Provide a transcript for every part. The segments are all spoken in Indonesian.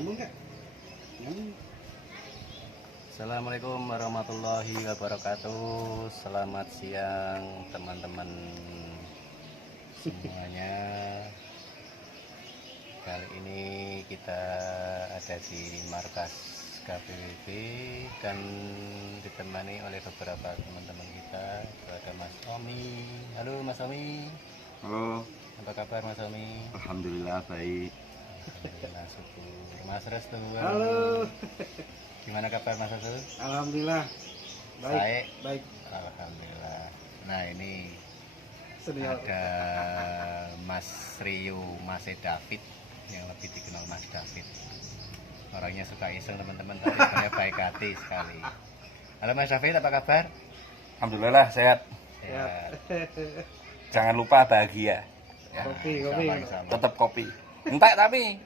Nyambung Kak? Nyambung. Assalamualaikum warahmatullahi wabarakatuh. Selamat siang teman-teman semuanya. Kali ini kita ada di markas KPWB dan ditemani oleh beberapa teman-teman kita. Ada Mas Omi. Halo Mas Omi. Halo. Apa kabar Mas Omi? Alhamdulillah baik. Alhamdulillah syukur. Mas Restu. Halo. Gimana kabar Mas Restu? Alhamdulillah. Baik. Baik. Alhamdulillah. Nah ini Senior. ada Mas Rio, Mas David yang lebih dikenal Mas David. Orangnya suka iseng teman-teman, tapi sebenarnya baik hati sekali. Halo Mas David, apa kabar? Alhamdulillah sehat. Sehat. Jangan lupa bahagia. Ya, Kopi. sama-sama. Tetap kopi. Entek tapi.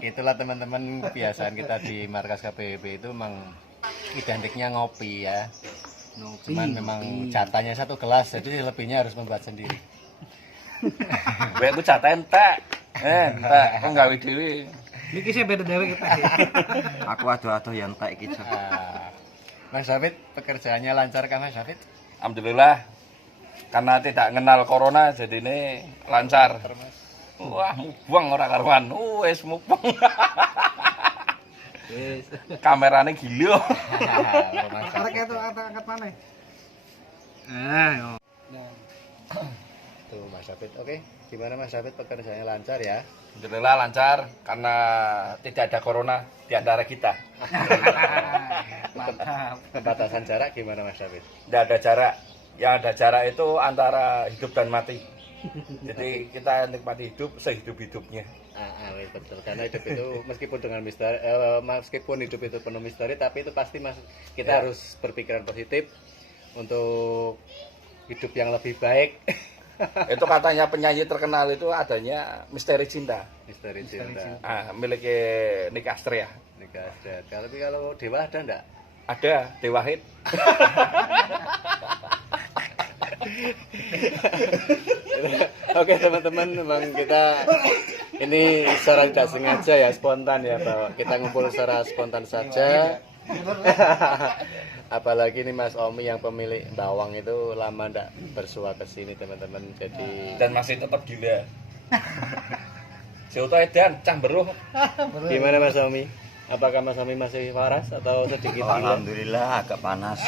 Itulah teman-teman kebiasaan kita di markas KPWB itu memang identiknya ngopi ya. Cuman memang jatahnya satu gelas, jadi lebihnya harus membuat sendiri. Gue itu jatah entek. Entek. Kok gawe dhewe. Niki saya beda dewe kita. Aku ado-ado yang entek iki. Mas David, pekerjaannya lancar kan Mas David? Alhamdulillah. Karena tidak kenal corona jadi ini lancar. Wah, mubang ora karuan. Wis mubang. Wis. Kamerane gila. Arek itu angkat mana? Yo. Nah. Tuh Mas David, oke. Gimana Mas David, pekerjaannya lancar ya? Alhamdulillah lancar karena tidak ada corona di antara kita. Mantap. Pembatasan jarak gimana Mas David? Tidak ada jarak. Yang ada jarak itu antara hidup dan mati. Jadi kita nikmati hidup sehidup-hidupnya. Betul, karena hidup itu meskipun dengan misteri, meskipun hidup itu penuh misteri, tapi itu pasti kita harus berpikiran positif untuk hidup yang lebih baik. Itu katanya penyanyi terkenal itu adanya misteri cinta. Misteri cinta. Miliknya Nick Astria. Nikah ada. Kalau Dewa ada enggak? Ada Dewahid. Oke teman-teman, memang kita ini secara tidak sengaja ya, spontan ya, bahwa kita ngumpul secara spontan saja. Apalagi nih Mas Omi yang pemilik bawang itu lama ndak bersua ke sini teman-teman, jadi Dan masih tetap gila. Soto edan cah beruh. gimana Mas Omi? Apakah Mas Omi masih waras atau sedikit gila? Alhamdulillah agak panas.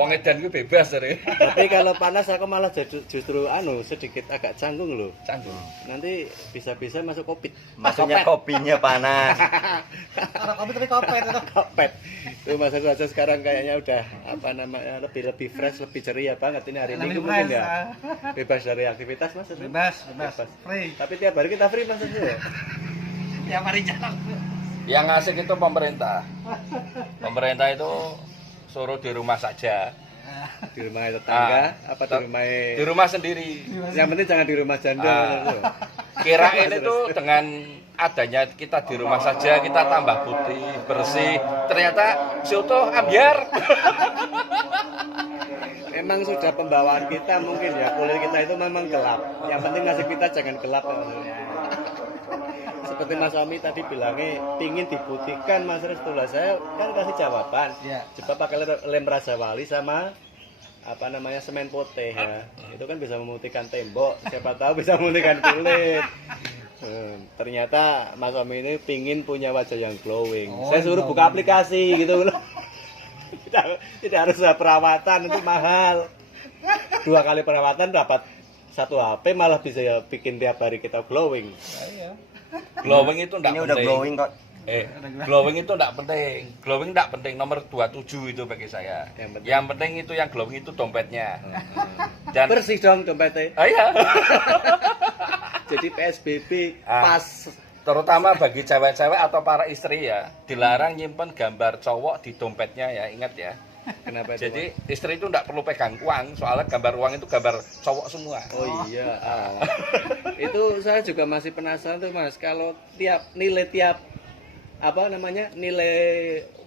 Wong edan ku bebas dari. Tapi kalau panas aku malah justru sedikit agak canggung loh. Canggung. Nanti bisa-bisa masuk COVID. Maksudnya kopinya panas. Orang kopi tapi kopet itu. Kopet. Tuh Mas Agus aja sekarang kayaknya udah lebih fresh, lebih ceria banget ini hari ini Lebih mungkin fresh, ya. Bebas dari aktivitas Mas. Bebas. Free. Tapi tiap hari kita free Mas Agus ya. Tiap hari jalan. Yang asik itu pemerintah. Pemerintah itu suruh di rumah saja. Di rumah tetangga apa Di rumah sendiri. yang penting jangan di rumah janda. Kirain itu dengan adanya kita di rumah saja kita tambah putih, bersih. Ternyata soto ambiar. Memang sudah pembawaan kita mungkin ya, kulit kita itu memang gelap. Yang penting nasib kita jangan gelap. Seperti Mas Omi tadi bilangnya pingin diputihkan Mas Restu, lah saya kan kasih jawaban. Iya. Coba pakai lem Raja Wali sama semen putih ya. Itu kan bisa memutihkan tembok, siapa tahu bisa memutihkan kulit. Ternyata Mas Omi ini pingin punya wajah yang glowing. Saya suruh buka aplikasi gitu loh. Tidak harus perawatan, itu mahal. 2 kali perawatan dapat 1 HP, malah bisa ya bikin tiap hari kita glowing. Glowing itu enggak Ini penting. udah glowing kok. Glowing itu enggak penting. Glowing enggak penting, nomor 27 itu bagi saya. Yang penting itu yang glowing itu dompetnya. Dan Bersih dong dompetnya. iya. Jadi PSBB Ah. pas. Terutama bagi cewek-cewek atau para istri ya, dilarang nyimpen gambar cowok di dompetnya ya, ingat ya. Kenapa itu? Jadi istri itu enggak perlu pegang uang, soalnya gambar uang itu gambar cowok semua. Oh iya. Itu saya juga masih penasaran tuh Mas, kalau nilai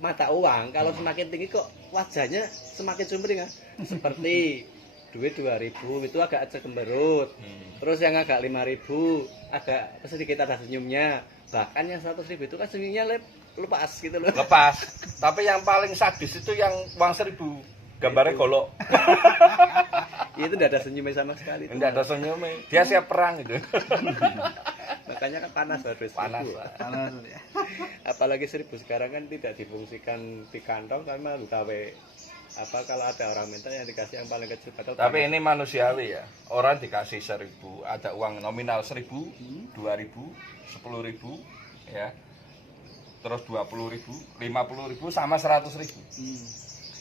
mata uang kalau semakin tinggi kok wajahnya semakin sumring ya. Seperti duit 2.000 itu agak cemberut. Terus yang agak 5.000 agak sedikit ada senyumnya. Bahkan yang 100.000 itu kan sebenarnya lepas gitu loh. Lepas. Tapi yang paling sadis itu yang uang 1.000. Gambarnya golok. Itu tidak ada senyumnya sama sekali. Enggak ada senyumnya. Dia siap perang gitu. Makanya kan panas harus Panas. Panas ya. Apalagi 1.000 sekarang kan tidak difungsikan di kantong kan malah gawe apa kalau ada orang minta yang dikasih yang paling kecil padahal Tapi panas. ini manusiawi ya. Orang dikasih 1.000, ada uang nominal 1.000, 2.000, 10.000, ya. Terus 20.000, 50.000 sama 100.000.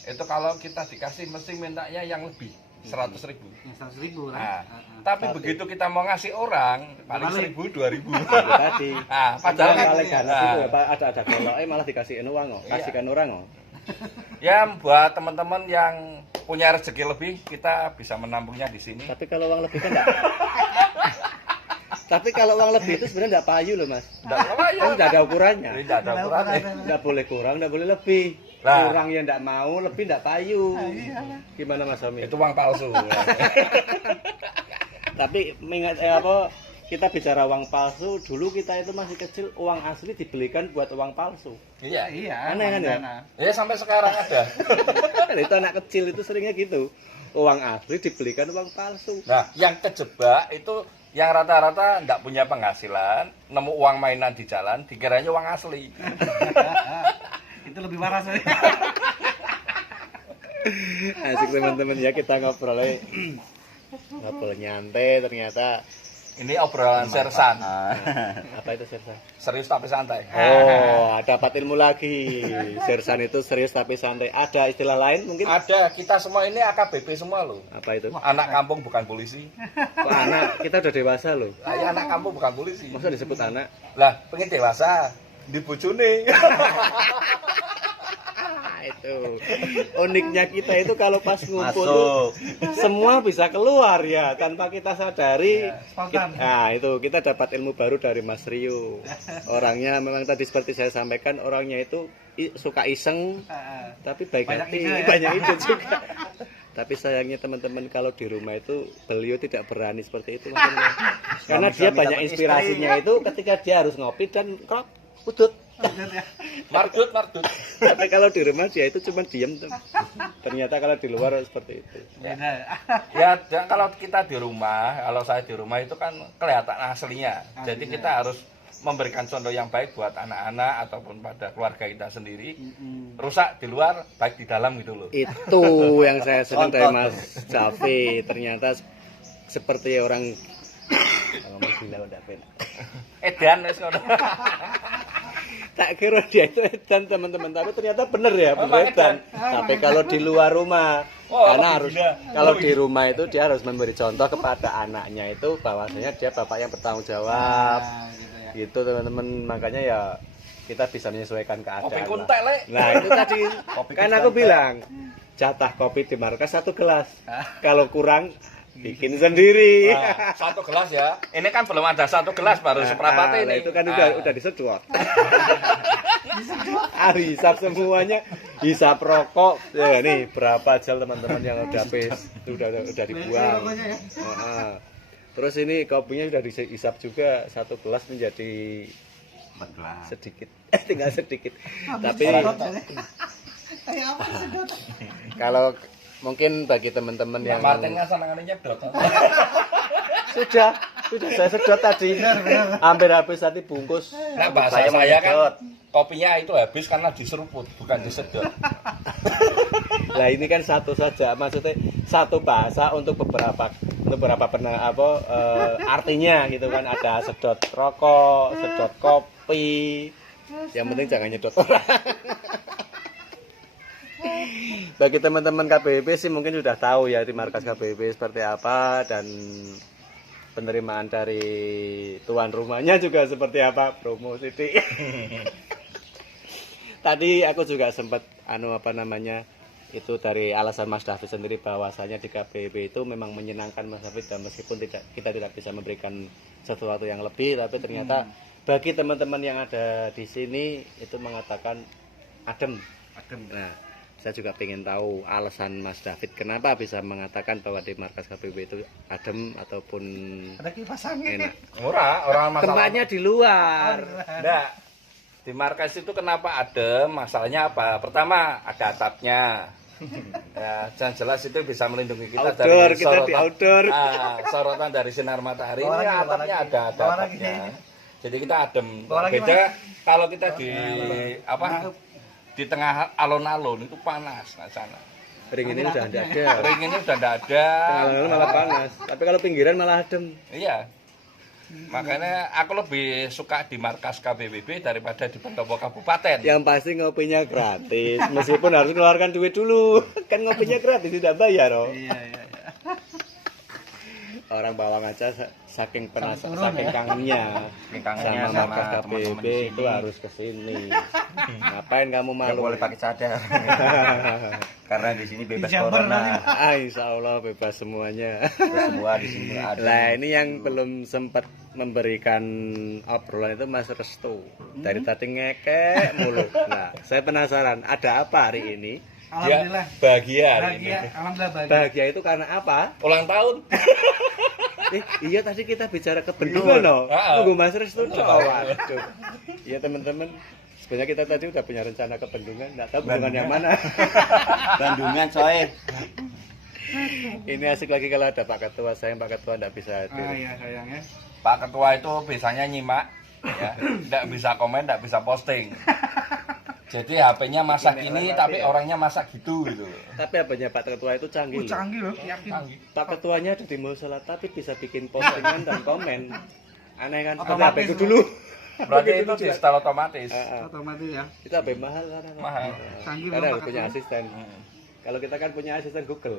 Itu kalau kita dikasih mesti mintanya yang lebih 100.000. Yang 100.000 Nah, kan. tapi begitu kita mau ngasih orang paling 1.000, 2.000. Itu tadi. Nah, Padahal padahal paling kan, ganas itu nah, ya, ada golok malah dikasihin uang kok. Iya. Kasihkan orang kok. ya buat teman-teman yang punya rezeki lebih, kita bisa menampungnya di sini. Tapi kalau uang lebih kan enggak. Tapi kalau uang lebih itu sebenarnya enggak payu loh, Mas. Enggak apa ya. Kan enggak ada ukurannya. Tidak ada ukurannya. Enggak boleh kurang, enggak boleh lebih. Lah. Kurang yang enggak mau, lebih enggak payu. Gimana Mas Omi? Itu uang palsu. Tapi mengingat apa kita bicara uang palsu, dulu kita itu masih kecil, uang asli dibelikan buat uang palsu. Iya. Iya. Aneh kan ya? Ya sampai sekarang ada. Itu anak kecil itu seringnya gitu. Uang asli dibelikan uang palsu. Nah, yang kejebak itu yang rata-rata enggak punya penghasilan, nemu uang mainan di jalan, dikiranya uang asli. Itu lebih waras ya. Asik teman-teman ya kita ngobrol ngobrol nyantai ternyata Ini obrolan sersan. apa itu sersan? Serius tapi santai. Oh, dapat ilmu lagi. Sersan itu serius tapi santai. Ada istilah lain mungkin? Ada, kita semua ini AKBP semua loh. Apa itu? Anak kampung bukan polisi. Kok anak? Kita udah dewasa loh. Saya anak kampung bukan polisi. Masa disebut anak? Lah, pengen dewasa di bojone. Itu uniknya kita itu kalau pas ngumpul tuh, Masuk. semua bisa keluar ya tanpa kita sadari. Spontan. Nah itu kita dapat ilmu baru dari Mas Rio. Orangnya memang tadi seperti saya sampaikan orangnya itu suka iseng tapi baik Banyak hati, ide ya? banyak ide juga. Tapi sayangnya teman-teman kalau di rumah itu beliau tidak berani seperti itu maksudnya. Karena dia Suami banyak dapat inspirasinya itu ketika dia harus ngopi dan krok udut. Mardut. Tapi kalau di rumah dia itu cuma diem tuh. Ternyata kalau di luar seperti itu. Beda. Ya, dan kalau kita di rumah, kalau saya di rumah itu kan kelihatan aslinya. Jadi kita harus memberikan contoh yang baik buat anak-anak ataupun pada keluarga kita sendiri. Rusak di luar, baik di dalam gitu loh. Itu yang saya senang dari Mas Jafi. Ternyata seperti orang ngomong gila udah pena. Edan wis ngono. Tak kira dia itu edan teman-teman, tapi ternyata bener ya, Memang bener edan. edan. Tapi kalau di luar rumah, Oh, karena lebih harus gila. kalau di rumah itu dia harus memberi contoh kepada anaknya itu bahwasanya dia bapak yang bertanggung jawab. Gitu ya. Gitu teman-teman, makanya ya kita bisa menyesuaikan keadaan. Kopi lah. kuntek lek. Nah itu tadi kan aku bilang jatah kopi di markas 1 gelas. Kalau kurang bikin sendiri. Nah, 1 gelas ya. Ini kan belum ada 1 gelas baru seperempat Nah, ini. itu kan Ah. udah disedot. Hisap semuanya, hisap rokok. Ya nih berapa jam teman-teman yang udah habis, udah dibuang. Rokoknya ya. Heeh. Terus ini kopinya udah dihisap juga 1 gelas menjadi sedikit. Tinggal sedikit. Tapi Kayak apa sedot? kalau mungkin bagi teman-teman yang Martinnya senengane nyedot. sudah saya sedot tadi. Hampir habis tadi bungkus. Nah, bahasa saya kan kopinya itu habis karena diseruput, bukan disedot. Lah ini kan satu saja, maksudnya satu bahasa untuk beberapa artinya gitu kan, ada sedot rokok, sedot kopi. Yang penting jangan nyedot orang. Bagi teman-teman KBP sih mungkin sudah tahu ya di markas KBP seperti apa dan penerimaan dari tuan rumahnya juga seperti apa, promo Siti. Tadi aku juga sempat itu dari alasan Mas David sendiri bahwasanya di KBP itu memang menyenangkan Mas David dan meskipun kita tidak bisa memberikan sesuatu yang lebih tapi ternyata bagi teman-teman yang ada di sini itu mengatakan adem. Nah, Saya juga ingin tahu alasan Mas David kenapa bisa mengatakan bahwa di markas KBB itu adem ataupun Ada kipas angin. enak. Murah, orang masalah. Tempatnya di luar. Enggak. Di markas itu kenapa adem? Masalahnya apa? Pertama, ada atapnya. Ya, yang jelas itu bisa melindungi kita Outdoor, dari kita sorotan, di outdoor. sorotan dari sinar matahari. Bawa Ini lagi, bawa atapnya lagi. ada Bawa lagi. atapnya. Jadi kita adem. Bawa lagi, Beda Mas. kalau kita di di tengah alun-alun itu panas nah sana. Ring ini udah tidak ada. Ring ini udah tidak ada. Alun-alun malah panas. Tapi kalau pinggiran malah adem. Iya. Makanya aku lebih suka di markas KBBB daripada di pendopo kabupaten. Yang pasti ngopinya gratis, meskipun harus keluarkan duit dulu. Kan ngopinya gratis, tidak bayar, oh. Iya, iya, iya. Orang Bawang aja saking penasaran, turun saking ya. kangennya Kangennya sama sama markas teman-teman KBB di itu sini. harus ke sini. Ngapain kamu Nggak malu? boleh pakai cadar. Karena di sini bebas Dijabar corona. Ah, insya Allah bebas semuanya. Kita semua di sini ada. Nah, ini yang belum sempat memberikan obrolan itu Mas Restu. Dari tadi ngekek mulu. Nah, saya penasaran, ada apa hari ini? Dia Alhamdulillah. bahagia hari ini. Bahagia, alhamdulillah bahagia. Bahagia itu karena apa? Ulang tahun. Iya tadi kita bicara ke bendungan loh. Ah, ah. Tunggu Mas Restu dong. Ah. Waduh. Iya teman-teman, sebenarnya kita tadi udah punya rencana ke bendungan, nggak tahu bendungan yang mana. Bandungan coy. Ini asik lagi kalau ada Pak Ketua, saya Pak Ketua nggak bisa hadir. Ah iya sayang ya. Pak Ketua itu biasanya nyimak, ya, tidak bisa komen, tidak bisa posting. Jadi HP-nya masa gini, tapi orangnya masa gitu gitu. Tapi apanya Pak Ketua itu canggih. loh. Canggih loh, yakin. Pak Ketuanya ada di musola tapi bisa bikin postingan dan komen. Aneh kan? Tapi Otomatis, HP ku dulu. Berarti Begitu itu di juga. install otomatis. Otomatis ya. Itu HP mahal kan? Mahal. Canggih Karena loh, harus Pak punya Ketua. asisten. Kalau kita kan punya asisten Google.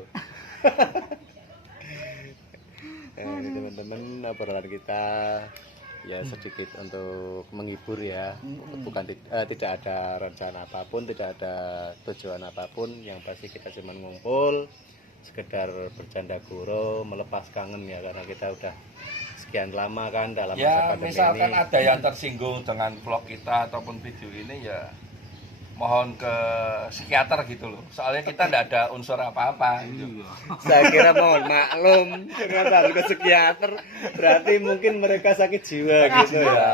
Nah, ini teman-teman obrolan kita ya sedikit untuk menghibur ya. Bukan tidak ada rencana apapun, tidak ada tujuan apapun. Yang pasti kita cuma ngumpul sekedar bercanda gurau, melepas kangen ya karena kita udah sekian lama kan dalam masa Ya, pandemi misalkan ini. ada yang tersinggung dengan vlog kita ataupun video ini ya mohon ke psikiater gitu loh. Soalnya kita tidak ada unsur apa-apa gitu. Saya kira mohon maklum ternyata harus ke psikiater berarti mungkin mereka sakit jiwa gitu ya.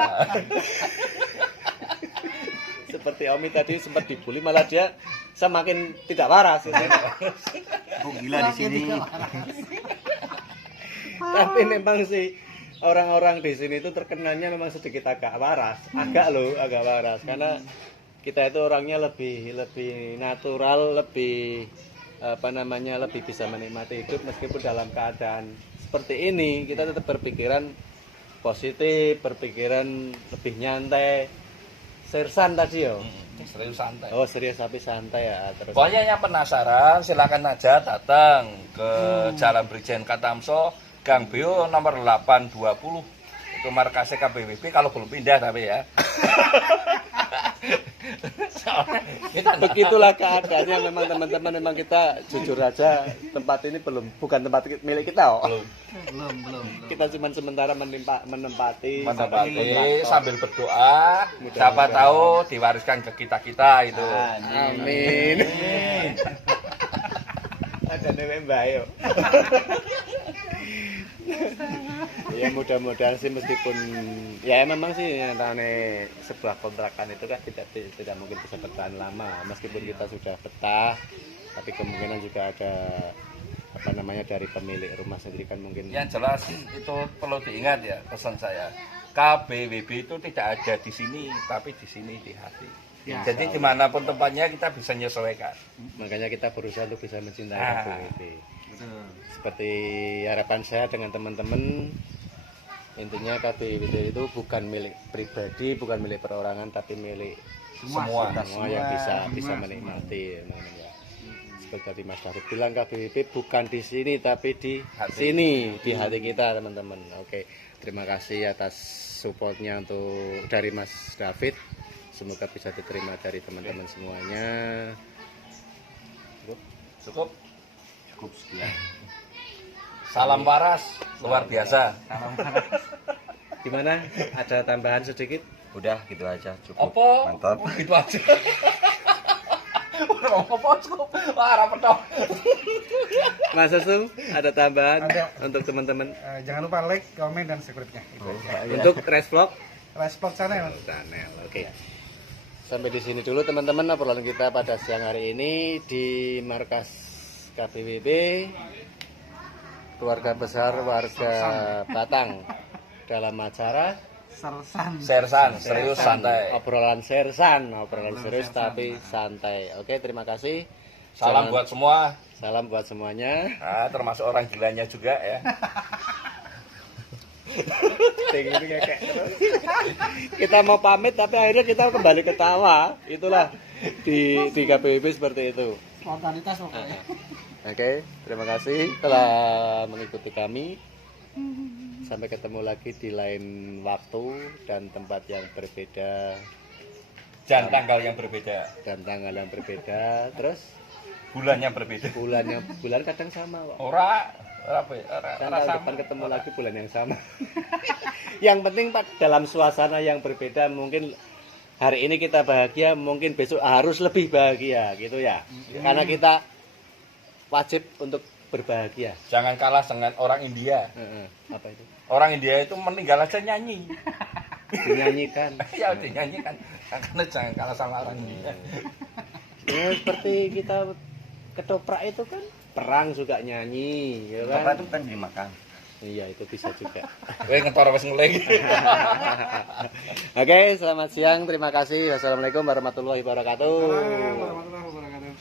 Seperti Omi tadi sempat dibully malah dia semakin tidak waras. Aku gila di sini. Tapi memang sih orang-orang di sini itu terkenalnya memang sedikit agak waras, agak waras karena kita itu orangnya lebih natural, lebih lebih bisa menikmati hidup meskipun dalam keadaan seperti ini kita tetap berpikiran positif, berpikiran lebih nyantai. Sersan tadi ya. Serius santai. Oh serius tapi santai ya terus. Pokoknya yang penasaran silakan aja datang ke Jalan Brigjen Katamso, Gang Beo nomor 820. Itu markas KBWB kalau belum pindah tapi ya. Begitulah keadaannya memang teman-teman, memang kita jujur aja tempat ini bukan tempat milik kita oh. Belum. Kita cuma sementara menempati Menempati sambil berdoa, Mudah-mudahan. siapa tahu diwariskan ke kita itu. Amin. Ada nenek bayo. Ya mudah-mudahan sih meskipun ya memang sih nyatane sebuah kontrakan itu kan tidak mungkin bisa bertahan lama meskipun kita sudah betah tapi kemungkinan juga ada dari pemilik rumah sendiri kan mungkin Yang jelas itu perlu diingat ya pesan saya. KBWB itu tidak ada di sini, tapi di sini di hati. Ya, Jadi dimanapun tempatnya kita bisa menyesuaikan. makanya kita berusaha untuk bisa mencintai Ah. KBWB. Betul. Seperti harapan saya dengan teman-teman, intinya KBWB itu bukan milik pribadi, bukan milik perorangan, tapi milik Semua. kita semua yang bisa semua. menikmati. Teman-teman, ya. Seperti tadi Mas David bilang, KBWB bukan di sini, tapi di Hati. sini, di hati kita, teman-teman. Oke, terima kasih atas supportnya dari Mas David. Semoga bisa diterima dari teman-teman semuanya. Cukup. Cukup sekian. Salam waras luar biasa. Gimana? Ada tambahan sedikit? Udah gitu aja cukup. Apa? Mantap. Gitu aja. ngomong bosku. Wah, ora petok. Mas Susu, ada tambahan Ada. untuk teman-teman Jangan lupa like, komen, dan subscribe-nya. untuk Resvlog Respect channel. channel. Oke. Sampai di sini dulu teman-teman obrolan kita pada siang hari ini di markas KBWB keluarga besar warga Batang dalam acara Sersan, serius santai. obrolan serius tapi santai. Oke, terima kasih. Salam buat semua. Salam buat semuanya. Nah, termasuk orang gilanya juga ya. Kita mau pamit tapi akhirnya kita kembali ketawa. Itulah di KBWB seperti itu. Spontanitas pokoknya. Oke, terima kasih telah mengikuti kami. Sampai ketemu lagi di lain waktu dan tempat yang berbeda Dan tanggal yang berbeda. dan tanggal yang berbeda. Terus Bulan yang berbeda. bulan kadang sama kok. Ora Dan ora tahun sama. depan ketemu lagi bulan yang sama. Yang penting Pak dalam suasana yang berbeda, mungkin hari ini kita bahagia, mungkin besok harus lebih bahagia gitu ya. Karena kita wajib untuk berbahagia. Jangan kalah dengan orang India. Apa itu? Orang India itu meninggal aja nyanyi. Dinyanyikan. Ya dinyanyikan. Karena jangan kalah sama orang India. Ya seperti kita ketoprak itu kan perang juga nyanyi, ya Apa kan? itu kan dimakan. Iya itu bisa juga. Kowe ngetor wis mulai. Oke, selamat siang, terima kasih. Wassalamualaikum warahmatullahi wabarakatuh. Warahmatullahi wabarakatuh.